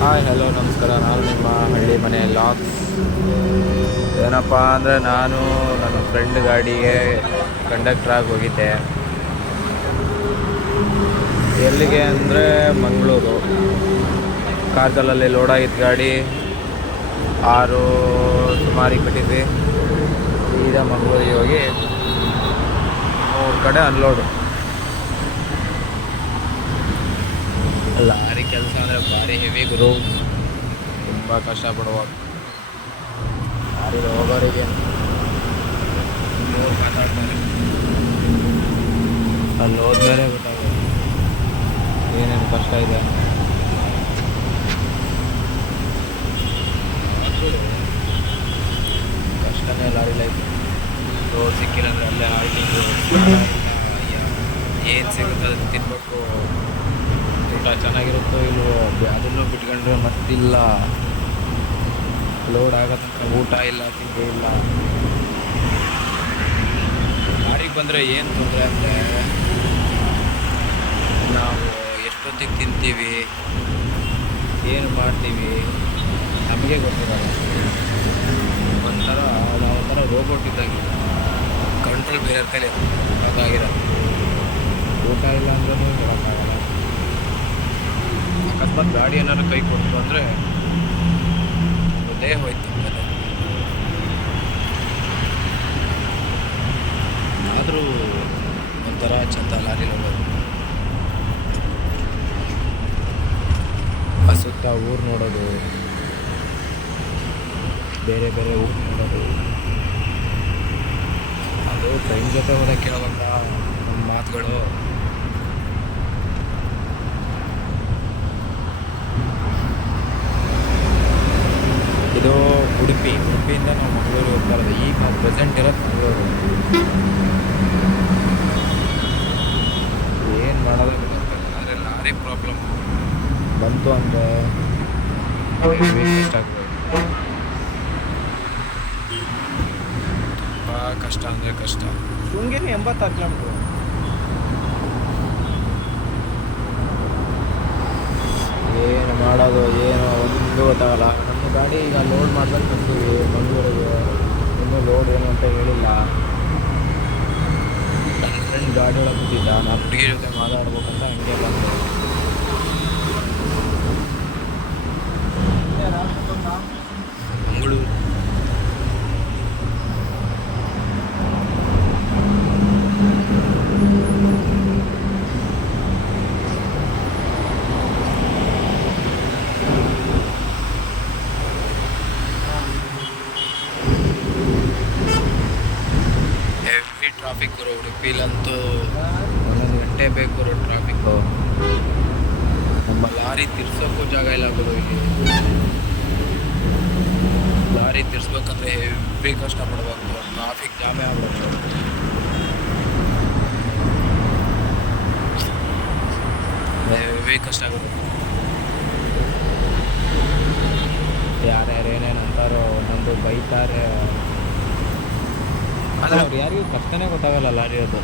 Hi hello ನಮಸ್ಕಾರ. ನಾನು ನಿಮ್ಮ ಹಳ್ಳಿ ಮನೆ ಲಾಗ್ಸ್. ಏನಪ್ಪ ಅಂದರೆ ನಾನು ನನ್ನ ಫ್ರೆಂಡ್ ಗಾಡಿಗೆ ಕಂಡಕ್ಟ್ರಾಗಿ ಹೋಗಿದ್ದೆ. ಎಲ್ಲಿಗೆ ಅಂದರೆ ಮಂಗಳೂರು. ಕಾರ್ಗಲ್ಲಲ್ಲಿ ಲೋಡ್ ಆಗಿದ್ದ ಗಾಡಿ ಆರು ಸುಮಾರಿಗೆ ಕಟ್ಟಿದ್ವಿ. ಸೀದಾ ಮಂಗಳೂರಿಗೆ ಹೋಗಿ 3 ಕಡೆ ಅನ್ಲೋಡು. ಲಾರಿ ಕೆಲಸ ಅಂದರೆ ಭಾರಿ ಹೆವಿ ಗುರು, ತುಂಬ ಕಷ್ಟಪಡುವಾಗ. ಲಾರಿ ಹೋಗೋರಿಗೆ 3 ಮಾತಾಡ್ತಾರೆ, ಅಲ್ಲಿ ಹೋದ್ಮೇಲೆ ಗೊತ್ತಾಗುತ್ತೆ ಏನೇನು ಕಷ್ಟ ಇದೆ. ಕಷ್ಟನೇ ಲಾರಿ ಲೈಫ್. ರೋಡ್ ಸಿಕ್ಕಿಲ್ಲ ಅಂದರೆ ಅಲ್ಲೇ ಆಲ್ಟಿಂಗು, ಏನು ಸಿಗುತ್ತೆ ಅದನ್ನು ತಿನ್ಬೇಕು. ಊಟ ಚೆನ್ನಾಗಿರುತ್ತೋ ಇಲ್ವೋ ಅದನ್ನು ಬಿಟ್ಕೊಂಡ್ರೆ ಮತ್ತಿಲ್ಲ. ಲೋಡ್ ಆಗೋ ತನಕ ಊಟ ಇಲ್ಲ, ತಿಂಡಿ ಇಲ್ಲ. ಲಾರಿಗೆ ಬಂದರೆ ಏನು ತೊಂದರೆ ಅಂದರೆ ನಾವು ಎಷ್ಟೊತ್ತಿಗೆ ತಿಂತೀವಿ, ಏನು ಮಾಡ್ತೀವಿ ನಮಗೆ ಗೊತ್ತಿರಲ್ಲ. ನಾವೊಂಥರ ರೋಬೋಟ್ ಇದ್ದಾಗಿಲ್ಲ, ಕಂಟ್ರೋಲ್ ಬೇರೆ ಕೈಲಿ ಅದಾಗಿರೋದು. ಊಟ ಇಲ್ಲ ಅಂದ್ರೂ ಹೇಳೋಕ್ಕಾಗಲ್ಲ. ಅಕಸ್ಮಾತ್ ಗಾಡಿ ಏನಾದ್ರು ಕೈ ಕೊಡ್ತು ಅಂದರೆ ಅದೇ ಹೋಯ್ತು ಮೇಲೆ. ಆದರೂ ಒಂಥರ ಚಂದ ಲಾರಿ ಹೋಗೋದು. ಸುತ್ತ ಊರು ನೋಡೋದು, ಬೇರೆ ಬೇರೆ ಊರು ನೋಡೋದು. ಅದು ಫ್ರೆಂಡ್ ಜೊತೆ ಹೋದಾಗ ಕೇಳುವಾಗ ನಮ್ಮ ಮಾತುಗಳು ಇದು ಉಡುಪಿಯಿಂದ ನಾವು ಮಂಗಳೂರು ಹೋಗ್ತಾ ಇರೋದು. ಈಗ ನಾವು ಪ್ರೆಸೆಂಟ್ ಇರೋದು ಮಂಗಳೂರು. ಏನು ಮಾಡೋದು ಗೊತ್ತಾಗ್ತದೆ. ಆದರೆ ಲಾರಿ ಪ್ರಾಬ್ಲಮ್ ಬಂತು ಅಂದರೆ ಕಷ್ಟ ಆಗ್ಬೋದು. ತುಂಬ ಕಷ್ಟ ಅಂದರೆ ಕಷ್ಟ. ಶೃಂಗೇರಿ 86 ಕಿಲೋಮೀಟ್ರು. ಏನು ಮಾಡೋದು ಏನು ಒಂದು ಗೊತ್ತಾಗಲ್ಲ. ನಮ್ಮ ಗಾಡಿ ಈಗ ಲೋಡ್ ಮಾಡ್ಬೇಕು ಬರ್ತೀವಿ ಮಂಗಳೂರಿಗೆ. ಇನ್ನೂ ಲೋಡ್ ಏನು ಅಂತ ಹೇಳಿಲ್ಲ. ನನ್ನ ಫ್ರೆಂಡ್ ಗಾಡಿ ಒಳಗೆ ಕೂತಿದ್ದ, ನಾನು ಹುಡುಗಿ ಜೊತೆ ಮಾತಾಡ್ಬೇಕಂತ ಹಂಗೆ ಬಂದೆ. ಮಂಗಳೂರು ಹೆವಿ ಟ್ರಾಫಿಕ್ ಬರೋ. ಉಡುಪಿಲಂತೂ 1 ಗಂಟೆ ಬೇಕು ಬರೋ ಟ್ರಾಫಿಕ್ಕು. ನಮ್ಮ ಲಾರಿ ತಿರ್ಸೋಕ್ಕೂ ಜಾಗ ಇಲ್ಲ ಗುರು ಇಲ್ಲಿ. ಲಾರಿ ತಿರ್ಸ್ಬೇಕಂದ್ರೆ ಹೆವಿ ಕಷ್ಟಪಡ್ಬೇಕು. ಟ್ರಾಫಿಕ್ ಜಾಮೇ ಆಗ್ಬೇಕು. ಹೆವಿ ಕಷ್ಟ ಆಗುತ್ತೆ. ಯಾರ್ಯಾರು ಏನೇನು ಅಂತಾರೋ ಒಂದೊಂದು ಬೈತಾರೆ. ಆದರೆ ಅವ್ರು ಯಾರಿಗೂ ಕಷ್ಟನೇ ಗೊತ್ತಾಗಲ್ಲ ಲಾರಿ ಅದು.